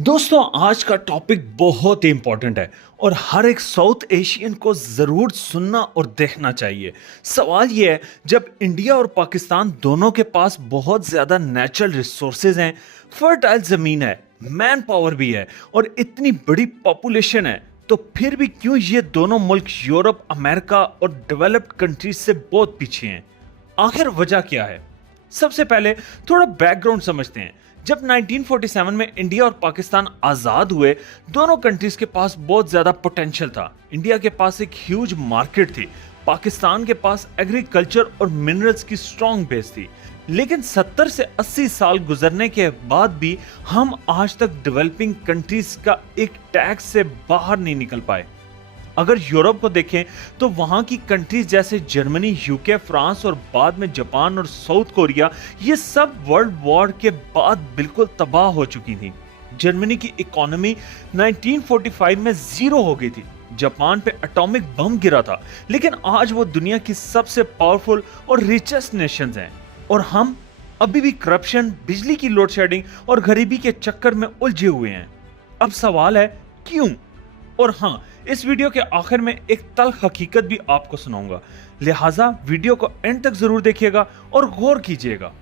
दोस्तों आज का टॉपिक बहुत ही इंपॉर्टेंट है और हर एक साउथ एशियन को जरूर सुनना और देखना चाहिए। सवाल यह है, जब इंडिया और पाकिस्तान दोनों के पास बहुत ज्यादा नेचुरल रिसोर्सेज हैं, फर्टाइल जमीन है, मैन पावर भी है और इतनी बड़ी पॉपुलेशन है, तो फिर भी क्यों ये दोनों मुल्क यूरोप, अमेरिका और डेवलप्ड कंट्रीज से बहुत पीछे हैं? आखिर वजह क्या है? सबसे पहले थोड़ा बैकग्राउंड समझते हैं। जब 1947 में इंडिया और पाकिस्तान आजाद हुए, दोनों कंट्रीज के पास बहुत ज्यादा पोटेंशियल था। इंडिया के पास एक ह्यूज मार्केट थी, पाकिस्तान के पास एग्रीकल्चर और मिनरल्स की स्ट्रॉन्ग बेस थी। लेकिन 70 से 80 साल गुजरने के बाद भी हम आज तक डेवलपिंग कंट्रीज का एक टैक्स से बाहर नहीं निकल पाए। अगर यूरोप को देखें तो वहां की कंट्रीज जैसे जर्मनी, यूके, फ्रांस और बाद में जापान और साउथ कोरिया, ये सब वर्ल्ड वॉर के बाद बिल्कुल तबाह हो चुकी थी। जर्मनी की इकोनॉमी 1945 में जीरो हो गई थी, जापान पे एटॉमिक बम गिरा था, लेकिन आज वो दुनिया की सबसे पावरफुल और रिचेस्ट नेशंस हैं। और हम अभी भी करप्शन, बिजली की लोड शेडिंग और गरीबी के चक्कर में उलझे हुए हैं। अब सवाल है क्यों? और हाँ, इस वीडियो के आखिर में एक तल्ख हकीकत भी आपको सुनाऊंगा, लिहाजा वीडियो को एंड तक जरूर देखिएगा और गौर कीजिएगा।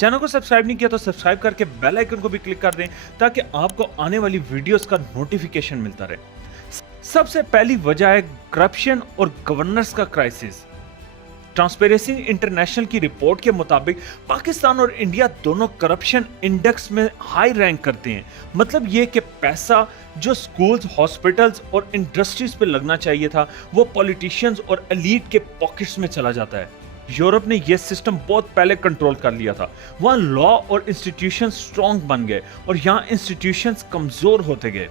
चैनल को सब्सक्राइब नहीं किया तो सब्सक्राइब करके बेल आइकन को भी क्लिक कर दें ताकि आपको आने वाली वीडियोस का नोटिफिकेशन मिलता रहे। सबसे पहली वजह है करप्शन और गवर्नेंस का क्राइसिस। ट्रांसपेरेंसी इंटरनेशनल की रिपोर्ट के मुताबिक पाकिस्तान और इंडिया दोनों करप्शन इंडेक्स में हाई रैंक करते हैं। मतलब ये कि पैसा जो स्कूल्स, हॉस्पिटल्स और इंडस्ट्रीज पे लगना चाहिए था, वो पॉलिटिशियंस और एलीट के पॉकेट्स में चला जाता है। यूरोप ने यह सिस्टम बहुत पहले कंट्रोल कर लिया था। वहां लॉ और इंस्टीट्यूशन स्ट्रॉन्ग बन गए और यहाँ इंस्टीट्यूशंस कमजोर होते गए।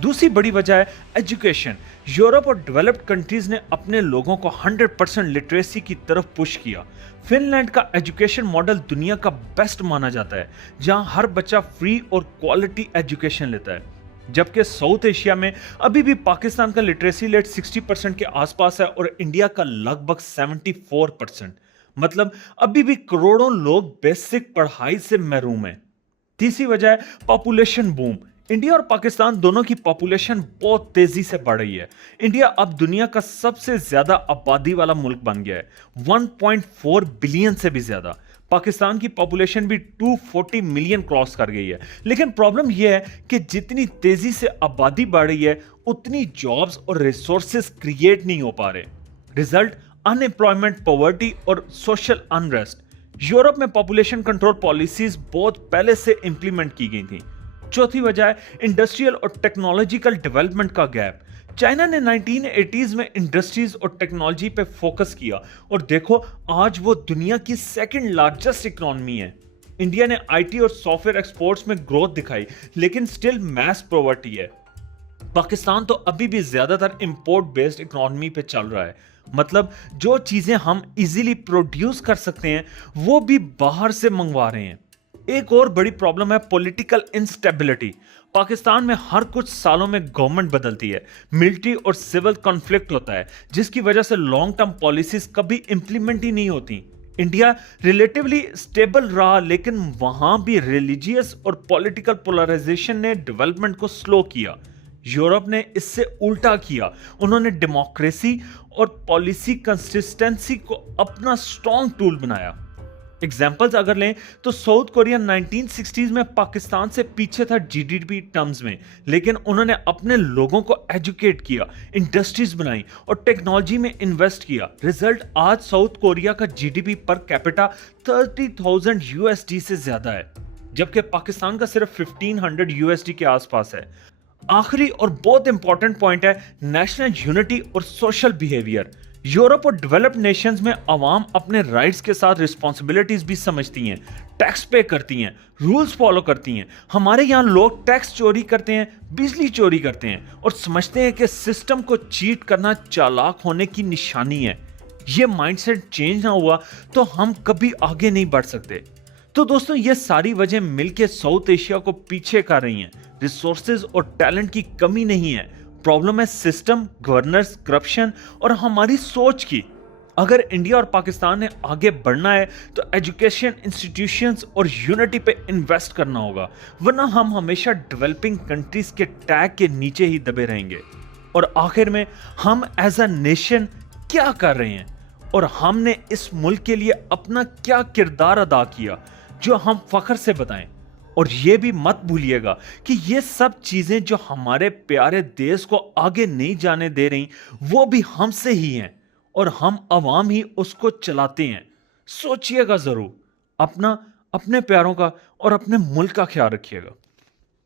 दूसरी बड़ी वजह है एजुकेशन। यूरोप और डेवलप्ड कंट्रीज ने अपने लोगों को 100% लिटरेसी की तरफ पुश किया। फिनलैंड का एजुकेशन मॉडल दुनिया का बेस्ट माना जाता है, जहां हर बच्चा फ्री और क्वालिटी एजुकेशन लेता है। जबकि साउथ एशिया में अभी भी पाकिस्तान का लिटरेसी रेट 60% के आसपास है और इंडिया का लगभग 74%। मतलब अभी भी करोड़ों लोग बेसिक पढ़ाई से महरूम हैं। तीसरी वजह है पॉपुलेशन बूम। इंडिया और पाकिस्तान दोनों की पॉपुलेशन बहुत तेजी से बढ़ रही है। इंडिया अब दुनिया का सबसे ज्यादा आबादी वाला मुल्क बन गया है, 1.4 बिलियन से भी ज्यादा। पाकिस्तान की पॉपुलेशन भी 240 मिलियन क्रॉस कर गई है। लेकिन प्रॉब्लम यह है कि जितनी तेजी से आबादी बढ़ रही है, उतनी जॉब्स और रिसोर्सेज क्रिएट नहीं हो पा रहे। रिजल्ट अनएम्प्लॉयमेंट, पॉवर्टी और सोशल अनरेस्ट। यूरोप में पॉपुलेशन कंट्रोल पॉलिसीज बहुत पहले से इंप्लीमेंट की गई थी। चौथी वजह है इंडस्ट्रियल और टेक्नोलॉजिकल डेवलपमेंट का गैप। चाइना ने 1980s में इंडस्ट्रीज और टेक्नोलॉजी पे फोकस किया और देखो आज वो दुनिया की सेकंड लार्जेस्ट इकोनॉमी है। इंडिया ने आईटी और सॉफ्टवेयर एक्सपोर्ट्स में ग्रोथ दिखाई, लेकिन स्टिल मैस पॉवर्टी है। पाकिस्तान तो अभी भी ज्यादातर इंपोर्ट बेस्ड इकोनॉमी पे चल रहा है। मतलब जो चीजें हम इजीली प्रोड्यूस कर सकते हैं, वो भी बाहर से मंगवा रहे हैं। एक और बड़ी प्रॉब्लम है पॉलिटिकल इंस्टेबिलिटी। पाकिस्तान में हर कुछ सालों में गवर्नमेंट बदलती है, मिलिट्री और सिविल कॉन्फ्लिक्ट होता है, जिसकी वजह से लॉन्ग टर्म पॉलिसीज कभी इंप्लीमेंट ही नहीं होती। इंडिया रिलेटिवली स्टेबल रहा, लेकिन वहां भी रिलीजियस और पॉलिटिकल पोलराइजेशन ने डेवलपमेंट को स्लो किया। यूरोप ने इससे उल्टा किया, उन्होंने डेमोक्रेसी और पॉलिसी कंसिस्टेंसी को अपना स्ट्रॉन्ग टूल बनाया। एग्जाम्पल्स अगर लें तो साउथ कोरिया 1960s में पाकिस्तान से पीछे था जीडीपी टर्म्स में, लेकिन उन्होंने अपने लोगों को एजुकेट किया, इंडस्ट्रीज बनाई और टेक्नोलॉजी में इन्वेस्ट किया। रिजल्ट आज साउथ कोरिया का जीडीपी पर कैपिटा 30,000 यूएसडी से ज्यादा है, जबकि पाकिस्तान का सिर्फ 1500 यूएसडी के आसपास है। आखिरी और बहुत इंपॉर्टेंट पॉइंट है नेशनल यूनिटी और सोशल बिहेवियर। यूरोप और डेवलप्ड नेशंस में आवाम अपने राइट्स के साथ रिस्पॉन्सिबिलिटीज भी समझती हैं, टैक्स पे करती हैं, रूल्स फॉलो करती हैं। हमारे यहाँ लोग टैक्स चोरी करते हैं, बिजली चोरी करते हैं और समझते हैं कि सिस्टम को चीट करना चालाक होने की निशानी है। ये माइंडसेट चेंज ना हुआ तो हम कभी आगे नहीं बढ़ सकते। तो दोस्तों, ये सारी वजह मिलकर साउथ एशिया को पीछे कर रही हैं। रिसोर्सेज और टैलेंट की कमी नहीं है, प्रॉब्लम है सिस्टम, गवर्नेंस, करप्शन और हमारी सोच की। अगर इंडिया और पाकिस्तान ने आगे बढ़ना है तो एजुकेशन इंस्टीट्यूशंस और यूनिटी पे इन्वेस्ट करना होगा, वरना हम हमेशा डेवलपिंग कंट्रीज के टैग के नीचे ही दबे रहेंगे। और आखिर में हम एज अ नेशन क्या कर रहे हैं और हमने इस मुल्क के लिए अपना क्या किरदार अदा किया जो हम फख्र से बताएं। और ये भी मत भूलिएगा कि ये सब चीजें जो हमारे प्यारे देश को आगे नहीं जाने दे रही, वो भी हमसे ही हैं और हम अवाम ही उसको चलाते हैं। सोचिएगा जरूर। अपना, अपने प्यारों का और अपने मुल्क का ख्याल रखिएगा।